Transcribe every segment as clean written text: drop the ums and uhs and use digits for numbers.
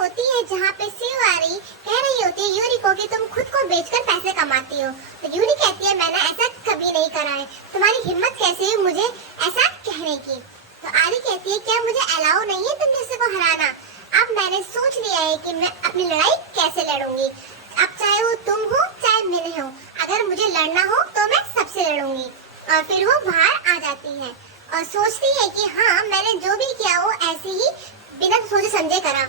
होती है जहाँ पे शिवारी कह रही होती है यूरी को कि तुम खुद को बेचकर पैसे कमाती हो। तो यूरी कहती है मैंने ऐसा कभी नहीं करा है, तुम्हारी हिम्मत कैसे हुई मुझे ऐसा कहने की। तो आरी कहती है क्या मुझे अलाउ नहीं है तुम किसी को हराना। अब मैंने सोच लिया है कि मैं अपनी लड़ाई कैसे लड़ूंगी। अब चाहे वो तुम हो चाहे मैं हो, अगर मुझे लड़ना हो तो मैं सबसे लड़ूंगी। और फिर वो बाहर आ जाती है और सोचती है कि हाँ मैंने जो भी किया वो ऐसे ही बिना सोचे समझे करा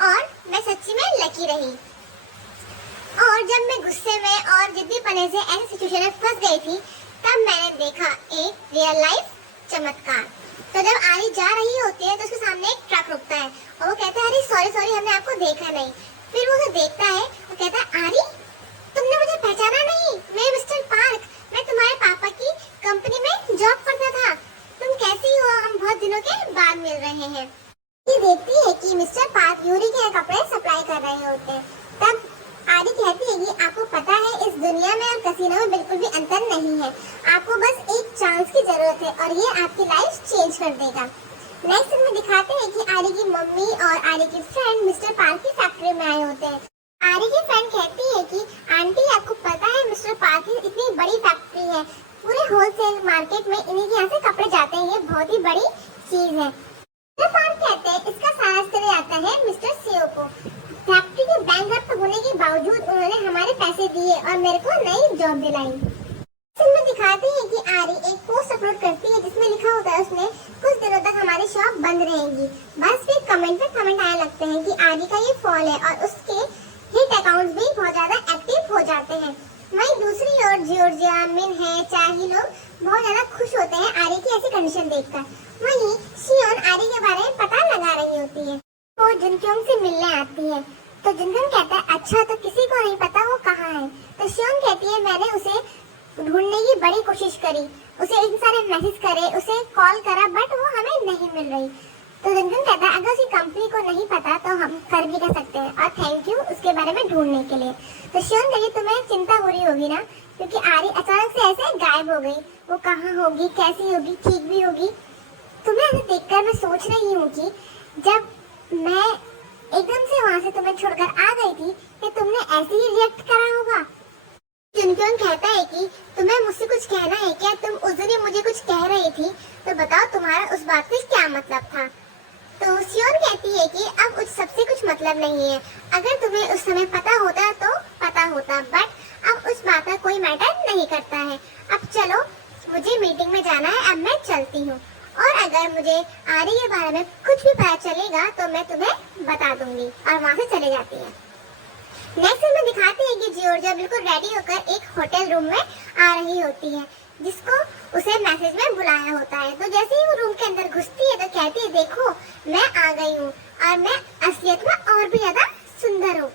और मैं सच्ची में लकी रही। और जब मैं गुस्से में और जिद्दीपने से ऐसी सिचुएशन में फंस गई थी तब मैंने देखा एक रियल लाइफ चमत्कार। तो जब आरी जा रही होती है तो उसके सामने एक ट्रक रुकता है और वो कहता है अरे सॉरी सॉरी हमने आपको देखा नहीं। फिर वो उसे देखता है और कहता है आरी तुमने मुझे पहचाना नहीं, मैं मिस्टर पार्क, मैं तुम्हारे पापा की कंपनी में जॉब करता था। तुम कैसी हो, हम बहुत दिनों के बाद मिल रहे हैं। ये देखती है कि मिस्टर पार्क यूरी के कपड़े सप्लाई कर रहे होते हैं। तब आरी कहती है कि आपको पता है इस दुनिया में और कसीनो में बिल्कुल भी अंतर नहीं है, आपको बस एक चांस की जरूरत है और ये आपकी लाइफ चेंज कर देगा। नेक्स्ट में दिखाते हैं कि आरी की मम्मी और आरी की फ्रेंड मिस्टर पार्क की फैक्ट्री में आए होते हैं। आरी की फ्रेंड कहती है कि आंटी आपको पता है मिस्टर पार्क की इतनी बड़ी फैक्ट्री है, पूरे होलसेल मार्केट में इन्हीं के यहाँ से कपड़े जाते हैं, ये बहुत ही बड़ी चीज है। मिस्टर पार्क कहते हैं इसका सारा श्रेय आता है मिस्टर सीओ को। फैक्ट्री के बैंकरप्ट होने के बावजूद उन्होंने हमारे पैसे दिए और मेरे को नई जॉब दिलाई। फिल्म दिखाते हैं कि आरी एक पोस्ट अपलोड करती है जिसमें लिखा होता है उसमें कुछ दिनों तक हमारी शॉप बंद रहेगी। बस फिर कमेंट पे कमेंट आने लगते हैं कि आरी का ये फॉल है और उसके हिट अकाउंट्स भी बहुत ज्यादा एक्टिव हो जाते हैं। वहीं दूसरी ओर जॉर्जिया, मिन्हे, चाही लोग बहुत ज्यादा खुश होते हैं आरी की ऐसी कंडीशन देखकर। वहीं शियोन आरी के बारे में पता लगा रही होती है, वो जुनक्योंग से मिलने आती है। तो जुनक्योंग कहता है अच्छा तो किसी को नहीं पता वो कहाँ है। तो शियोन कहती है मैंने उसे ढूंढने की बड़ी कोशिश करी, उसे इन सारे मैसेज करे, उसे कॉल करा बट वो हमें नहीं मिल रही। तो जुनक्योंग कहता है अगर उसी कंपनी को नहीं पता तो हम कर भी कर सकते हैं और थैंक यू उसके बारे में ढूंढने के लिए। तो शियोन देखिए तुम्हें चिंता हो रही होगी ना, क्योंकि आरी अचानक से ऐसे गायब हो गई, वो कहाँ होगी, कैसी होगी, ठीक भी होगी। तुम्हें ऐसे देखकर मैं सोच रही हूँ कि जब मैं एकदम से वहाँ से तुम्हें छोड़कर आ गई थी कि तुमने ऐसे ही रिएक्ट करा होगा। जुनक्योंग कहता है कि तुम्हें मुझसे कुछ कहना है क्या, तुम उस दिन मुझे कुछ कह रही थी तो बताओ तुम्हारा उस बात से क्या मतलब था। तो शियोन कहती है कि अब उस सबसे कुछ मतलब नहीं है, अगर तुम्हें उस समय पता होता तो पता होता, बट अब उस बात का कोई मैटर नहीं करता है। अब चलो मुझे मीटिंग में जाना है, अब मैं चलती हूँ और अगर मुझे आरी के बारे में कुछ भी पता चलेगा तो मैं तुम्हें बता दूंगी। और वहाँ से चले जाती है। नेक्स्ट में दिखाते हैं कि जॉर्जिया बिल्कुल रेडी होकर एक होटल रूम में आ रही होती है जिसको उसे मैसेज में बुलाया होता है। तो जैसे ही वो रूम के अंदर घुसती है तो कहती है देखो मैं आ गई हूँ और मैं असलियत में और भी ज्यादा सुंदर हूँ।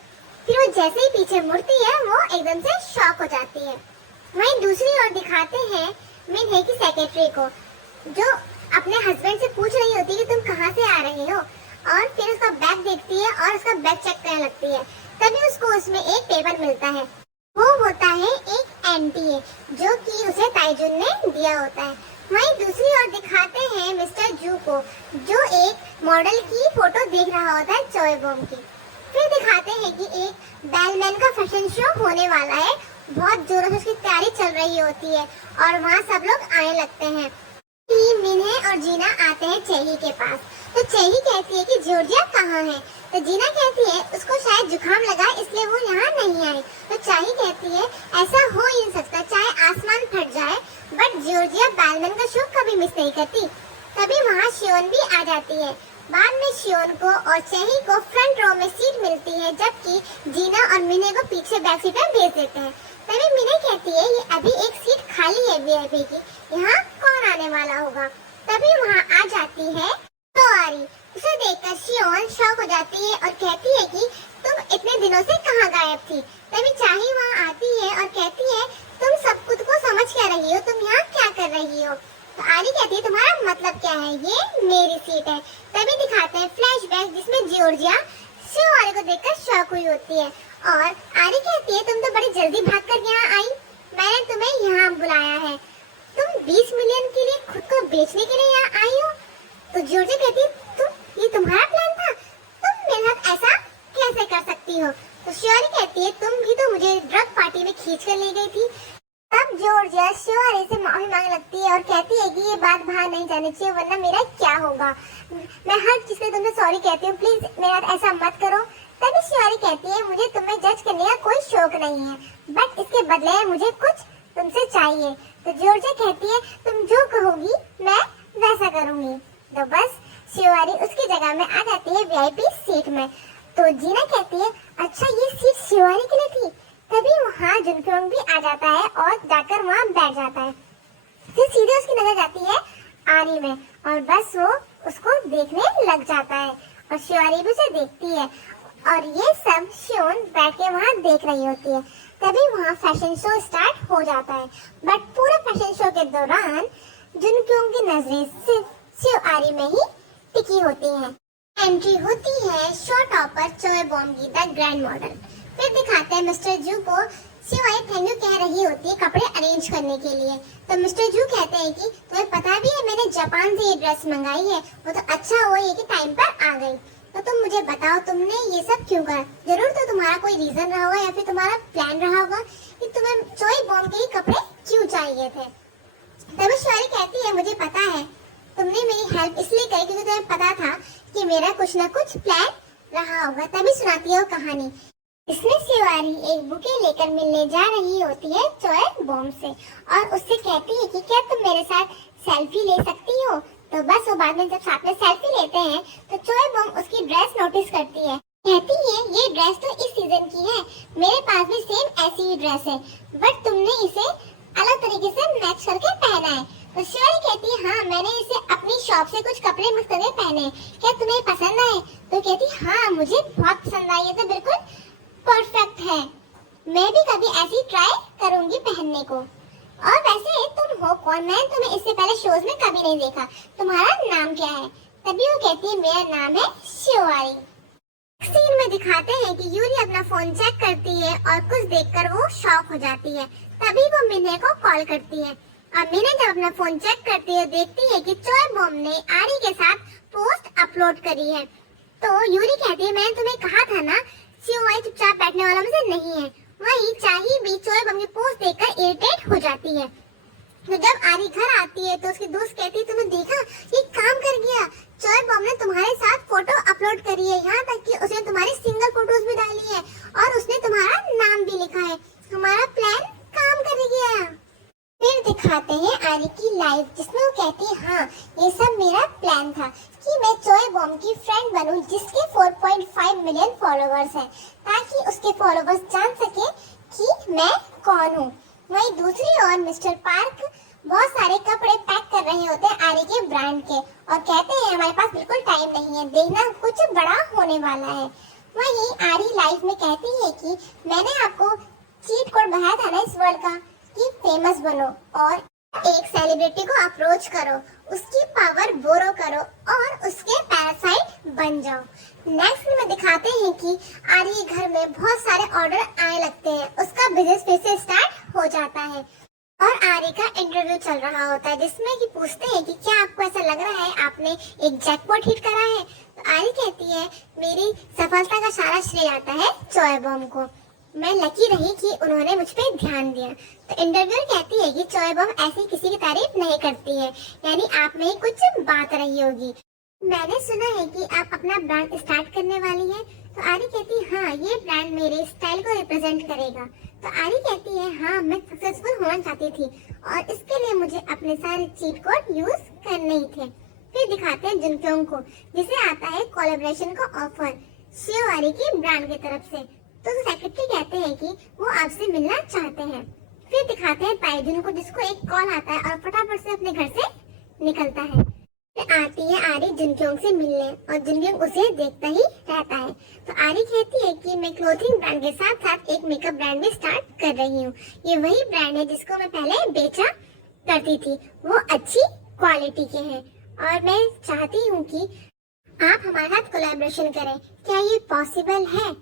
फिर वो जैसे ही पीछे मुड़ती है वो एकदम से शॉक हो जाती है। वहीं दूसरी ओर दिखाते हैं मिन्हे की सेक्रेटरी को जो अपने हस्बैंड से पूछ रही होती है कि तुम कहाँ से आ रही हो, और फिर उसका बैग देखती है और उसका बैग चेक करने लगती है। तभी उसको उसमें एक पेपर मिलता है, वो होता है एक एनटीए जो कि उसे ताइजुन ने दिया होता है। वहीं दूसरी ओर दिखाते हैं मिस्टर जू को जो एक मॉडल की फोटो देख रहा होता है चोएबोम की। फिर दिखाते हैं कि एक बेलमैन का फैशन शो होने वाला है, बहुत जोरों से उसकी तैयारी चल रही होती है और वहाँ सब लोग आने लगते हैं। मिन्हे और जीना आते हैं चेही के पास। तो चेही कहती है कि जॉर्जिया कहाँ है। तो जीना कहती है उसको शायद जुकाम लगा इसलिए वो यहाँ नहीं आई। तो चाही कहती है ऐसा हो ही नहीं सकता, चाहे आसमान फट जाए बट जॉर्जिया बेलमैन का शो कभी मिस नहीं करती। तभी वहाँ शियोन भी आ जाती है। बाद में शियोन को और चेही को फ्रंट रो में सीट मिलती है जबकि जीना और मिन्हे को पीछे बैक सीट में भेज देते हैं। तभी मिन्हे कहती है ये अभी एक सीट खाली है वीआईपी की, यहाँ कौन आने वाला होगा। तभी वहाँ आ जाती है तो आरी, उसे देखकर शियोन शॉक हो जाती है और कहती है कि तुम इतने दिनों से कहाँ गायब थी। तभी चाही वहाँ आती है और कहती है तुम सब कुछ को समझ क्या रही हो, तुम यहाँ क्या कर रही हो। तो आरी कहती है तुम्हारा मतलब क्या है, ये मेरी सीट है। तभी दिखाते हैं फ्लैशबैक जिसमें जॉर्जिया शिव को देखकर शॉक हुई होती है और आरी कहती है तुम तो बड़ी जल्दी भागकर यहाँ आई, मैंने तुम्हें यहाँ बुलाया है, तुम 20 मिलियन के लिए खुद को बेचने के लिए यहाँ आई हो। तो जॉर्जिया कहती है तुम, ये तुम्हारा प्लान था, तुम मेरे साथ ऐसा करती हो? तो शिवानी कहती है तुम भी तो मुझे ड्रग पार्टी में खींच कर ले गई थी। तब जॉर्जिया शिवानी से माफी मांगने लगती है और कहती है कि ये बात बाहर नहीं जानी चाहिए वरना मेरा क्या होगा। मैं हर चीज से तुमसे सॉरी कहती हूँ, प्लीज मेरा ऐसा मत करो। तभी शिवानी कहती है मुझे तुम्हें जज करने का कोई शौक नहीं है, बट इसके बदले मुझे कुछ तुमसे चाहिए। तो जॉर्जिया कहती है तुम जो कहोगी मैं वैसा करूंगी। तो बस शिवानी उसकी जगह में आ जाती है वीआईपी सीट में। तो जीना कहती है अच्छा ये सीट शिवानी के लिए थी। तभी वहाँ जुनक्योंग भी आ जाता है और जाकर वहाँ बैठ जाता है। फिर सीधे उसकी नजर जाती है आरी में और बस वो उसको देखने लग जाता है और शिवानी भी उसे देखती है और ये सब शियोन बैठ के वहाँ देख रही होती है। तभी वहाँ फैशन शो स्टार्ट हो जाता है, बट पूरे फैशन शो के दौरान जुनक्योंग की नजरें सिर्फ शिवानी में ही टिकी होती है। एंट्री होती है शो टॉपर चोए बॉम की द ग्रैंड मॉडल। फिर दिखाते हैं मिस्टर जू को शिवानी थैंक यू कह रही होती है कपड़े अरेंज करने के लिए। तो मिस्टर जू कहते हैं कि तुम्हें पता भी है मैंने जापान से ये ड्रेस मंगाई है, वो तो अच्छा हुआ ये कि टाइम पर आ गई। तो तुम मुझे बताओ तुमने ये सब क्यों करा? जरूर तो तुम्हारा कोई रीजन रहा होगा या फिर तुम्हारा प्लान रहा होगा कि तुम्हें चोई बॉम्ब के ही कपड़े क्यों चाहिए थे। तभी शिवानी कहती है मुझे पता है तुमने मेरी हेल्प इसलिए करी क्योंकि तुम्हें पता था कि मेरा कुछ न कुछ प्लान रहा होगा। तभी सुनाती है वो कहानी। इसमें शिवानी एक बुके लेकर मिलने जा रही होती है चोए बॉम्ब से और उससे कहती है कि क्या तुम मेरे साथ सेल्फी ले सकती हो। तो बस वो बाद में जब साथ में सेल्फी लेते हैं तो चोए बॉम्ब उसकी ड्रेस नोटिस करती है। कहती है ये ड्रेस तो इस सीजन की है, मेरे पास भी सेम ऐसी ही ड्रेस है, बट तुमने इसे अलग तरीके से मैच करके पहना है। तो शिवानी कहती है हाँ मैंने इसे अपनी शॉप से कुछ कपड़े मिक्स करके पहने, क्या तुम्हें पसंद आए? तो कहती हाँ मुझे बहुत पसंद आई, ये तो बिल्कुल परफेक्ट है, मैं भी कभी ऐसी ट्राई करूंगी पहनने को। और वैसे तुम हो कौन? मैंने तुम्हें इससे पहले शोज में कभी नहीं देखा, तुम्हारा नाम क्या है? तभी वो कहती है मेरा नाम है शिवानी। सीन में दिखाते हैं कि यूरी अपना फोन चेक करती है और कुछ देखकर वो शॉक हो जाती है। तभी वो मिने को कॉल करती है और मिने जब अपना फोन चेक करती है देखती है कि चोए बॉम्ब ने आरी के साथ पोस्ट अपलोड करी है। तो यूरी कहती है मैंने तुम्हें कहा था ना शिवानी चुपचाप बैठने वाला में से नहीं है। वही चाही भी चोए बॉम्ब की पोस्ट देखकर इरिटेट हो जाती है। तो जब आरी घर आती है तो उसकी दोस्त कहती है तुमने देखा ये काम कर गया, चोए बॉम्ब ने तुम्हारे साथ फोटो अपलोड करी है, यहाँ तक कि उसने तुम्हारी सिंगल फोटोज भी डाली है और उसने तुम्हारा नाम भी लिखा है, हमारा प्लान काम कर गया। फिर दिखाते हैं आरी की लाइफ जिसमें वो कहती है हाँ ये सब मेरा प्लान था कि मैं चोए बॉम्ब की फ्रेंड बनूं जिसके 4.5 मिलियन फॉलोवर्स हैं, ताकि उसके फॉलोवर्स जान सके कि मैं कौन हूँ। वहीं दूसरी ओर मिस्टर पार्क बहुत सारे कपड़े पैक कर रहे होते हैं आरी के ब्रांड के और कहते हैं हमारे पास बिल्कुल टाइम नहीं है, देखना कुछ बड़ा होने वाला है। वहीं आरी लाइफ में कहती है कि मैंने आपको चीट कोड बताया था ना इस वर्ल्ड का कि फेमस बनो और एक सेलिब्रिटी को अप्रोच करो, उसकी पावर बोरो करो और उसके पैरासाइट बन जाओ। नेक्स्ट में दिखाते हैं कि आरी घर में बहुत सारे ऑर्डर आने लगते हैं, उसका बिजनेस फिर से स्टार्ट हो जाता है और आरी का इंटरव्यू चल रहा होता है जिसमें कि पूछते हैं कि क्या आपको ऐसा लग रहा है आपने एक जैकपॉट हिट करा है। तो आरी कहती है मेरी सफलता का सारा श्रेय आता है चोए बॉम्ब को, मैं लकी रही कि उन्होंने मुझ पे ध्यान दिया। तो इंटरव्यूअर कहती है कि चोए बॉम्ब ऐसी किसी की तारीफ नहीं करती है, यानी आप में कुछ बात रही होगी। मैंने सुना है कि आप अपना ब्रांड स्टार्ट करने वाली है। तो आरी कहती है हाँ ये ब्रांड मेरे स्टाइल को रिप्रेजेंट करेगा। तो आरी कहती है हाँ मैं सक्सेसफुल होना चाहती थी और इसके लिए मुझे अपने सारे चीट कोड यूज करने ही थे। फिर दिखाते हैं जुनक्योंग को जिसे आता है कोलैबोरेशन का ऑफर शिवानी की ब्रांड की तरफ से। तो सेक्रेटरी कहते हैं कि वो आपसे मिलना चाहते हैं। फिर दिखाते हैं ताइजुन को जिसको एक कॉल आता है और फटाफट से अपने घर से निकलता है। फिर आती है आरी जुनक्योंग से मिलने और जुनक्योंग उसे देखता ही रहता है। तो आरी कहती है कि मैं क्लोथिंग ब्रांड के साथ साथ एक मेकअप ब्रांड भी स्टार्ट कर रही हूँ, ये वही ब्रांड है जिसको मैं पहले बेचा करती थी, वो अच्छी क्वालिटी के हैं और मैं चाहती हूँ कि आप हमारे साथ कोलैबोरेशन करें, क्या ये पॉसिबल है?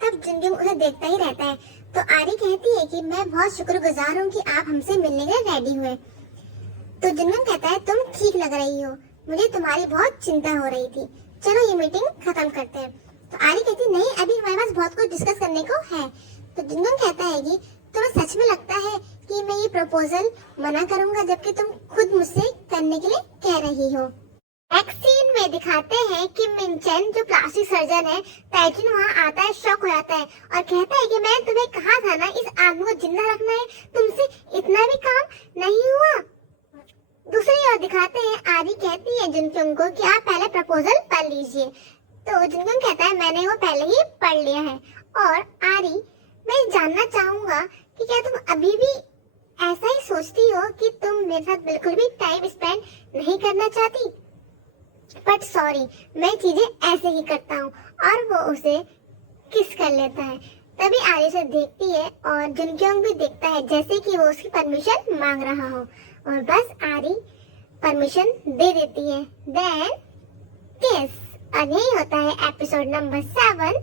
तब जुनक्योंग उसे देखता ही रहता है। तो आरी कहती है कि मैं बहुत शुक्रगुजार हूँ कि आप हमसे मिलने के लिए रेडी हुए। तो जुनक्योंग कहता है तुम ठीक लग रही हो, मुझे तुम्हारी बहुत चिंता हो रही थी, चलो ये मीटिंग खत्म करते हैं। तो आरी कहती नहीं अभी हमारे पास बहुत बहुत कुछ डिस्कस करने को है। तो जुनगन कहता है कि तुम्हें सच में लगता है कि मैं ये प्रपोजल मना करूंगा जबकि तुम खुद मुझसे करने के लिए कह रही हो। नेक्स्ट सीन में दिखाते हैं कि मिनचेन जो प्लास्टिक सर्जन है, ताइजुन वहाँ आता है, शॉक हो जाता है और कहता है कि मैं तुम्हें कहा था ना इस आदमी को जिंदा रखना है, तुमसे इतना भी काम नहीं हुआ। दूसरी ओर दिखाते हैं आरी कहती है जुनक्योंग को कि आप पहले प्रपोजल पढ़ लीजिए। तो जुनक्योंग कहता है मैंने वो पहले ही पढ़ लिया है। और आरी, मैं जानना चाहूंगा कि क्या तुम अभी भी ऐसा ही सोचती हो कि तुम मेरे साथ बिल्कुल भी टाइम स्पेंड नहीं करना चाहती? बट सॉरी, मैं चीजें ऐसे ही करता हूँ। और वो उसे किस कर लेता है। तभी आरी उसे देखती है और जुनक्योंग भी देखता है जैसे कि वो उसकी परमिशन मांग रहा हो और बस आरी परमिशन दे देती है। देन किस। और यही होता है एपिसोड नंबर 7